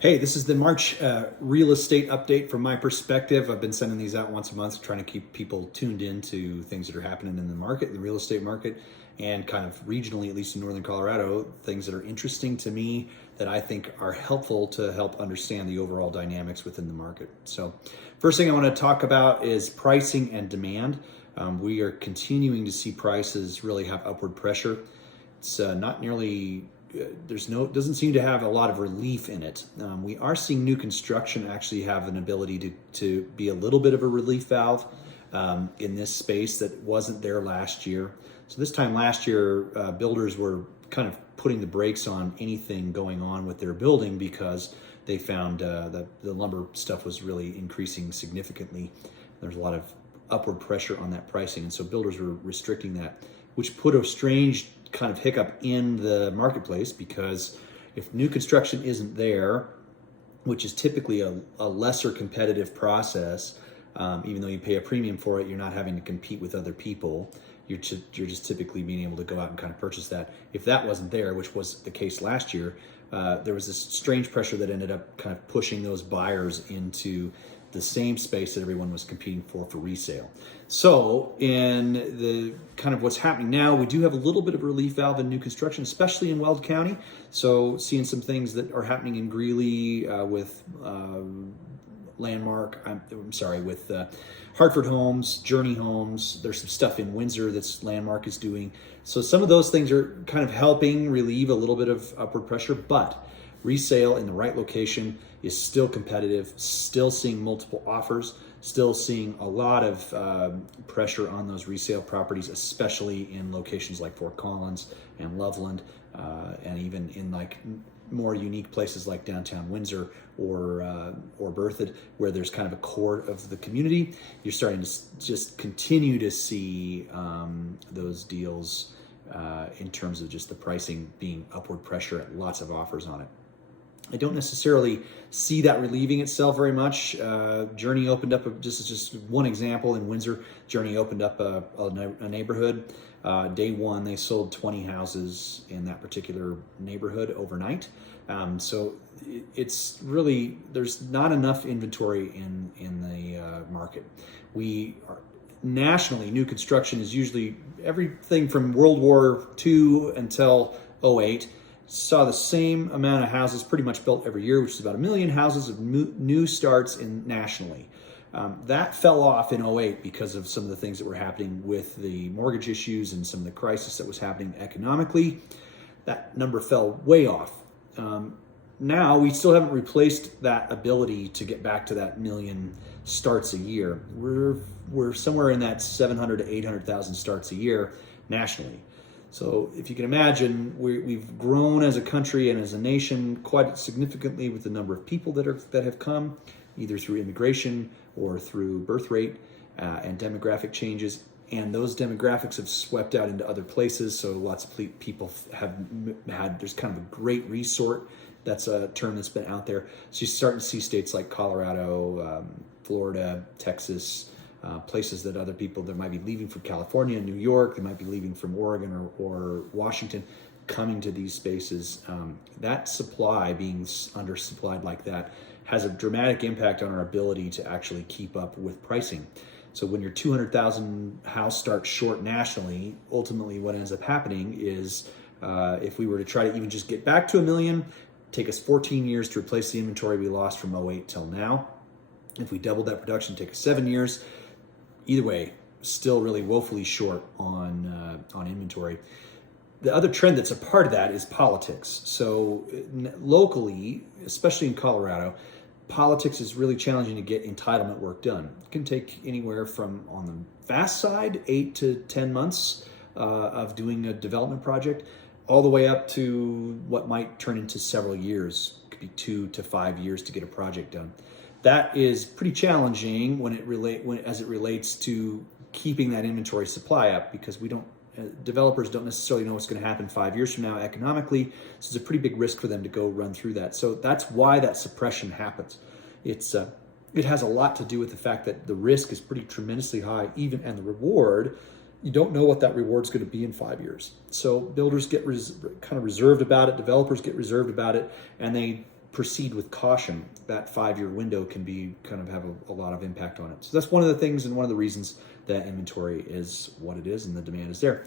Hey, this is the March real estate update from my perspective. I've been sending these out once a month, trying to keep people tuned into things that are happening in the market, the real estate market, and kind of regionally, at least in Northern Colorado, things that are interesting to me that I think are helpful to help understand the overall dynamics within the market. So, first thing I want to talk about is pricing and demand. We are continuing to see prices really have upward pressure. It's not nearly doesn't seem to have a lot of relief in it. We are seeing new construction actually have an ability to be a little bit of a relief valve in this space that wasn't there last year. So this time last year, builders were kind of putting the brakes on anything going on with their building because they found that the lumber stuff was really increasing significantly. There's a lot of upward pressure on that pricing, and so builders were restricting that, which put a strange kind of hiccup in the marketplace, because if new construction isn't there, which is typically a lesser competitive process, even though you pay a premium for it, you're not having to compete with other people. You're just typically being able to go out and kind of purchase that. If that wasn't there, which was the case last year, there was this strange pressure that ended up kind of pushing those buyers into the same space that everyone was competing for resale. So in the kind of what's happening now, we do have a little bit of a relief valve in new construction, especially in Weld County. So seeing some things that are happening in Greeley with with Hartford Homes, Journey Homes. There's some stuff in Windsor that's Landmark is doing. So some of those things are kind of helping relieve a little bit of upward pressure, but resale in the right location is still competitive, still seeing multiple offers, still seeing a lot of pressure on those resale properties, especially in locations like Fort Collins and Loveland, and even in like more unique places like downtown Windsor or Berthoud, where there's kind of a core of the community. You're starting to just continue to see those deals in terms of just the pricing being upward pressure, lots of offers on it. I don't necessarily see that relieving itself very much. Journey opened up, just one example in Windsor, Journey opened up a neighborhood. Day one, they sold 20 houses in that particular neighborhood overnight. So it's really, there's not enough inventory in the market. Nationally, new construction is usually everything from World War II until '08. Saw the same amount of houses pretty much built every year, which is about 1 million houses of new starts nationally. That fell off in '08 because of some of the things that were happening with the mortgage issues and some of the crisis that was happening economically. That number fell way off. Now we still haven't replaced that ability to get back to that 1 million starts a year. We're somewhere in that 700 to 800,000 starts a year nationally. So if you can imagine, we've grown as a country and as a nation quite significantly with the number of people that have come, either through immigration or through birth rate and demographic changes. And those demographics have swept out into other places. So lots of people have had, there's kind of a great resort. That's a term that's been out there. So you're starting to see states like Colorado, Florida, Texas, places that other people that might be leaving from California, New York, they might be leaving from Oregon or Washington, coming to these spaces. That supply being undersupplied like that has a dramatic impact on our ability to actually keep up with pricing. So when you're 200,000 house starts short nationally, ultimately what ends up happening is if we were to try to even just get back to 1 million, take us 14 years to replace the inventory we lost from '08 till now. If we doubled that production, take us 7 years. Either way, still really woefully short on inventory. The other trend that's a part of that is politics. So locally, especially in Colorado, politics is really challenging to get entitlement work done. It can take anywhere from, on the fast side, 8 to 10 months of doing a development project, all the way up to what might turn into several years. It could be 2 to 5 years to get a project done. That is pretty challenging as it relates to keeping that inventory supply up, because developers don't necessarily know what's going to happen 5 years from now economically. So it's a pretty big risk for them to go run through that. So that's why that suppression happens. It has a lot to do with the fact that the risk is pretty tremendously high, and the reward, you don't know what that reward's going to be in 5 years. So builders get kind of reserved about it, developers get reserved about it, and they proceed with caution, that 5-year window can be kind of have a lot of impact on it. So that's one of the things and one of the reasons that inventory is what it is and the demand is there.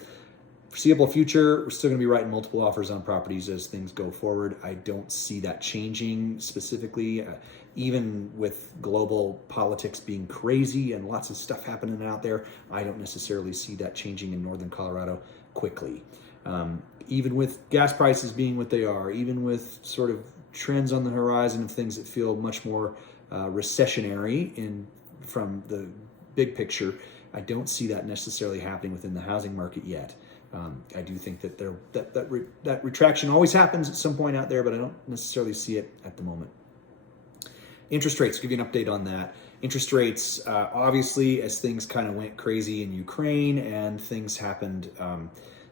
Foreseeable future, we're still going to be writing multiple offers on properties as things go forward. I don't see that changing specifically, even with global politics being crazy and lots of stuff happening out there. I don't necessarily see that changing in northern Colorado quickly. Even with gas prices being what they are, even with sort of trends on the horizon of things that feel much more recessionary from the big picture, I don't see that necessarily happening within the housing market yet. I do think that that retraction always happens at some point out there, but I don't necessarily see it at the moment. Interest rates, give you an update on that. Interest rates, obviously, as things kind of went crazy in Ukraine and things happened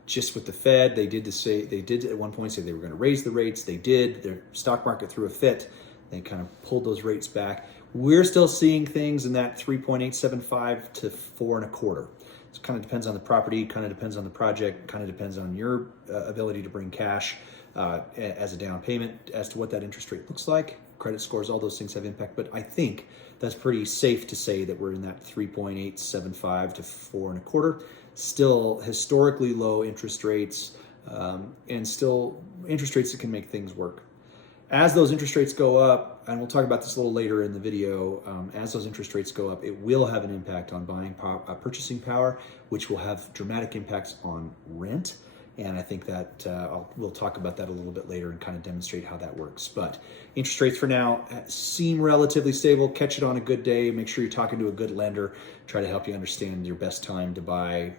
just with the Fed, they did at one point say they were going to raise the rates. They did. Their stock market threw a fit. They kind of pulled those rates back. We're still seeing things in that 3.875 to 4.25. It kind of depends on the property, kind of depends on the project, kind of depends on your ability to bring cash as a down payment as to what that interest rate looks like. Credit scores, all those things have impact, but I think that's pretty safe to say that we're in that 3.875 to 4.25. Still historically low interest rates, and still interest rates that can make things work. As those interest rates go up, and we'll talk about this a little later in the video, as those interest rates go up, it will have an impact on purchasing power, which will have dramatic impacts on rent. And I think that we'll talk about that a little bit later and kind of demonstrate how that works. But interest rates for now seem relatively stable. Catch it on a good day. Make sure you're talking to a good lender. Try to help you understand your best time to buy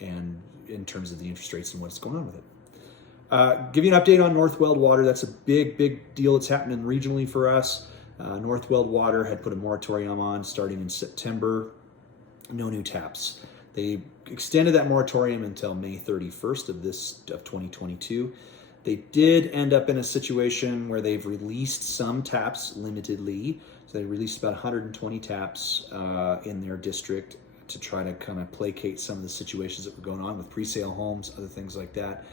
and in terms of the interest rates and what's going on with it. Give you an update on Weld water. That's a big deal that's happening regionally for us. Weld water had put a moratorium on starting in September. No new taps. They extended that moratorium until May 31st of 2022. They did end up in a situation where they've released some taps limitedly. So they released about 120 taps in their district to try to kind of placate some of the situations that were going on with pre-sale homes, other things like that.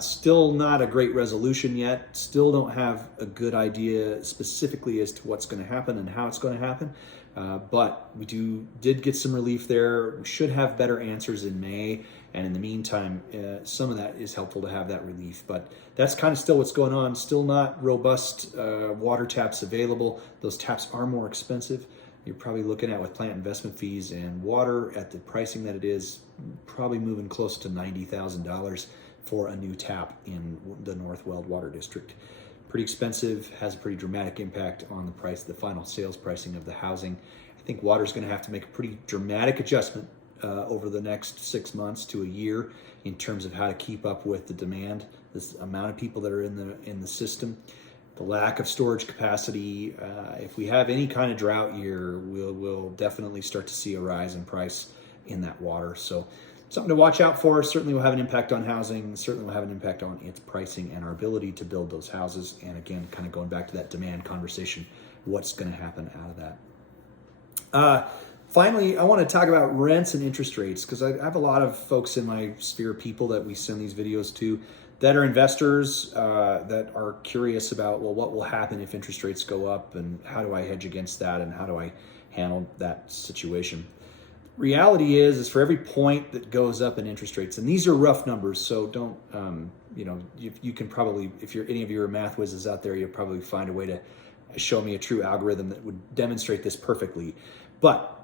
Still not a great resolution yet. Still don't have a good idea specifically as to what's going to happen and how it's going to happen. But we did get some relief there. We should have better answers in May. And in the meantime, some of that is helpful to have that relief. But that's kind of still what's going on. Still not robust water taps available. Those taps are more expensive. You're probably looking at, with plant investment fees and water at the pricing that it is, probably moving close to $90,000 for a new tap in the Weld Water District. Pretty expensive, has a pretty dramatic impact on the price, the final sales pricing of the housing. I think water's going to have to make a pretty dramatic adjustment over the next 6 months to a year in terms of how to keep up with the demand, this amount of people that are in the system, the lack of storage capacity. If we have any kind of drought year, we'll definitely start to see a rise in price in that water. So something to watch out for. Certainly will have an impact on housing, certainly will have an impact on its pricing and our ability to build those houses. And again, kind of going back to that demand conversation, what's going to happen out of that. Finally, I want to talk about rents and interest rates, because I have a lot of folks in my sphere of people that we send these videos to that are investors that are curious about, well, what will happen if interest rates go up, and how do I hedge against that, and how do I handle that situation? Reality is for every point that goes up in interest rates, and these are rough numbers, so don't, you can probably, if any of you are math whizzes out there, you'll probably find a way to show me a true algorithm that would demonstrate this perfectly. But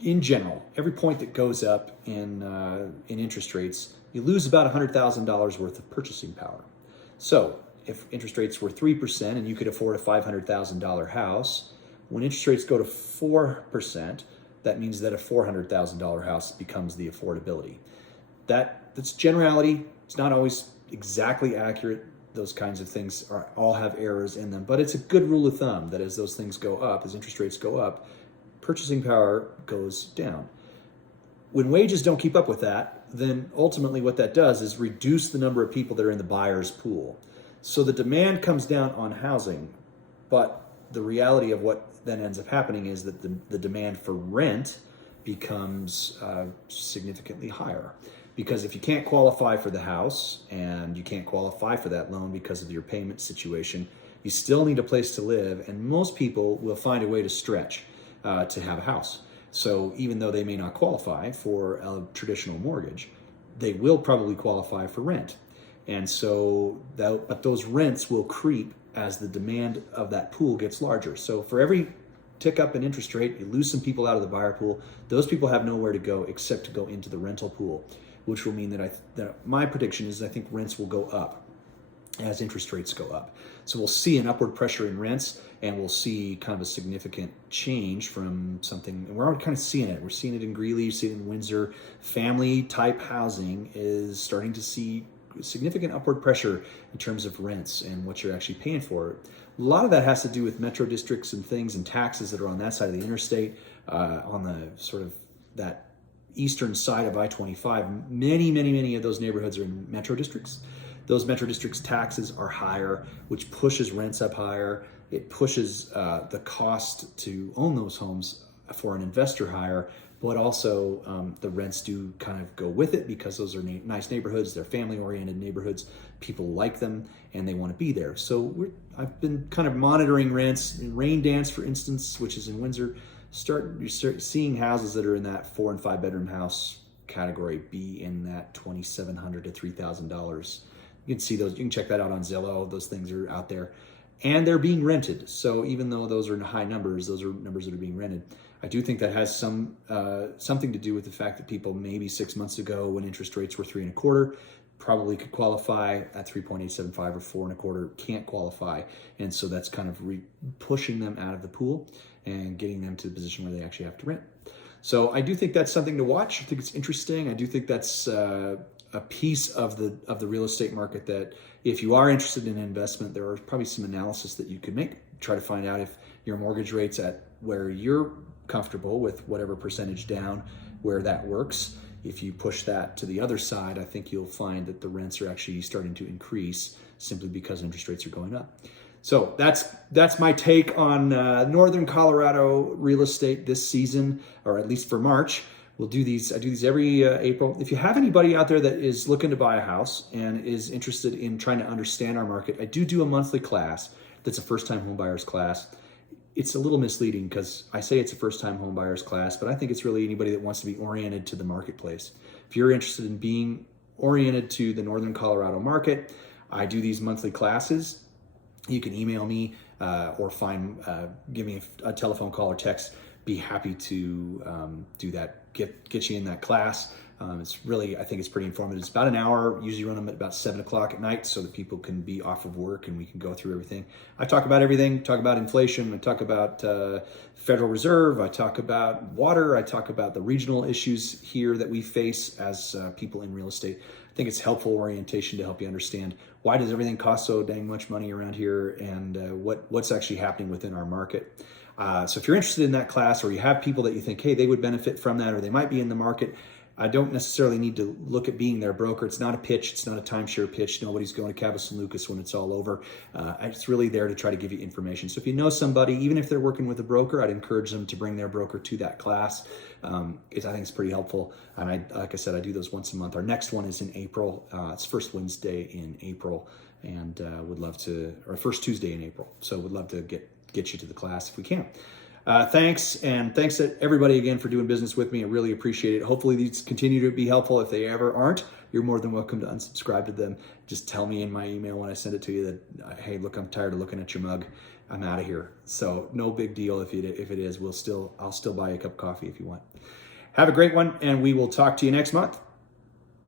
in general, every point that goes up in interest rates, you lose about $100,000 worth of purchasing power. So if interest rates were 3% and you could afford a $500,000 house, when interest rates go to 4%, that means that a $400,000 house becomes the affordability. That's generality. It's not always exactly accurate. Those kinds of things all have errors in them, but it's a good rule of thumb that as those things go up, as interest rates go up, purchasing power goes down. When wages don't keep up with that, then ultimately what that does is reduce the number of people that are in the buyer's pool. So the demand comes down on housing, but the reality of what then ends up happening is that the demand for rent becomes significantly higher. Because if you can't qualify for the house and you can't qualify for that loan because of your payment situation, You still need a place to live, and most people will find a way to stretch to have a house. So even though they may not qualify for a traditional mortgage, they will probably qualify for rent. And so, but those rents will creep as the demand of that pool gets larger. So for every tick up in interest rate, you lose some people out of the buyer pool. Those people have nowhere to go except to go into the rental pool, which will mean that my prediction is I think rents will go up as interest rates go up. So we'll see an upward pressure in rents, and we'll see kind of a significant change from something, and we're already kind of seeing it. We're seeing it in Greeley, seeing it in Windsor. Family type housing is starting to see significant upward pressure in terms of rents and what you're actually paying for it. A lot of that has to do with metro districts and things and taxes that are on that side of the interstate, on the sort of that eastern side of I-25. Many of those neighborhoods are in metro districts. Those metro districts' taxes are higher, which pushes rents up higher. It pushes the cost to own those homes for an investor higher, but also the rents do kind of go with it because those are nice neighborhoods. They're family-oriented neighborhoods. People like them, and they want to be there. So I've been kind of monitoring rents. In Rain Dance, for instance, which is in Windsor, you start seeing houses that are in that 4 and 5 bedroom house category be in that $2,700 to $3,000. You can see those. You can check that out on Zillow. Those things are out there, and they're being rented. So even though those are high numbers, those are numbers that are being rented. I do think that has something to do with the fact that people maybe 6 months ago, when interest rates were 3.25, probably could qualify at 3.875 or 4.25, can't qualify, and so that's kind of pushing them out of the pool and getting them to the position where they actually have to rent. So I do think that's something to watch. I think it's interesting. I do think that's a piece of the real estate market that, if you are interested in investment, there are probably some analysis that you could make. Try to find out if your mortgage rate's at where you're comfortable with, whatever percentage down, where that works. If you push that to the other side, I think you'll find that the rents are actually starting to increase simply because interest rates are going up. So that's my take on Northern Colorado real estate this season, or at least for March. We'll do these. I do these every April. If you have anybody out there that is looking to buy a house and is interested in trying to understand our market, I do a monthly class that's a first-time home buyers class. It's a little misleading because I say it's a first-time home buyers class, but I think it's really anybody that wants to be oriented to the marketplace. If you're interested in being oriented to the Northern Colorado market, I do these monthly classes. You can email me or give me a telephone call or text. Be happy to do that. Get you in that class. It's really, I think it's pretty informative. It's about an hour. Usually run them at about 7 o'clock at night so that people can be off of work and we can go through everything. I talk about everything. Talk about inflation. I talk about Federal Reserve. I talk about water. I talk about the regional issues here that we face as people in real estate. I think it's helpful orientation to help you understand why does everything cost so dang much money around here, and what's actually happening within our market. So if you're interested in that class, or you have people that you think, hey, they would benefit from that, or they might be in the market, I don't necessarily need to look at being their broker. It's not a pitch. It's not a timeshare pitch. Nobody's going to Cavus and Lucas when it's all over. It's really there to try to give you information. So if you know somebody, even if they're working with a broker, I'd encourage them to bring their broker to that class. I think it's pretty helpful. And like I said, I do those once a month. Our next one is in April. It's first Wednesday in April, and first Tuesday in April. So would love to get you to the class if we can. Thanks to everybody again for doing business with me. I really appreciate it. Hopefully these continue to be helpful. If they ever aren't, you're more than welcome to unsubscribe to them. Just tell me in my email when I send it to you that, hey, look, I'm tired of looking at your mug. I'm out of here. So no big deal if it is. I'll still buy you a cup of coffee if you want. Have a great one, and we will talk to you next month.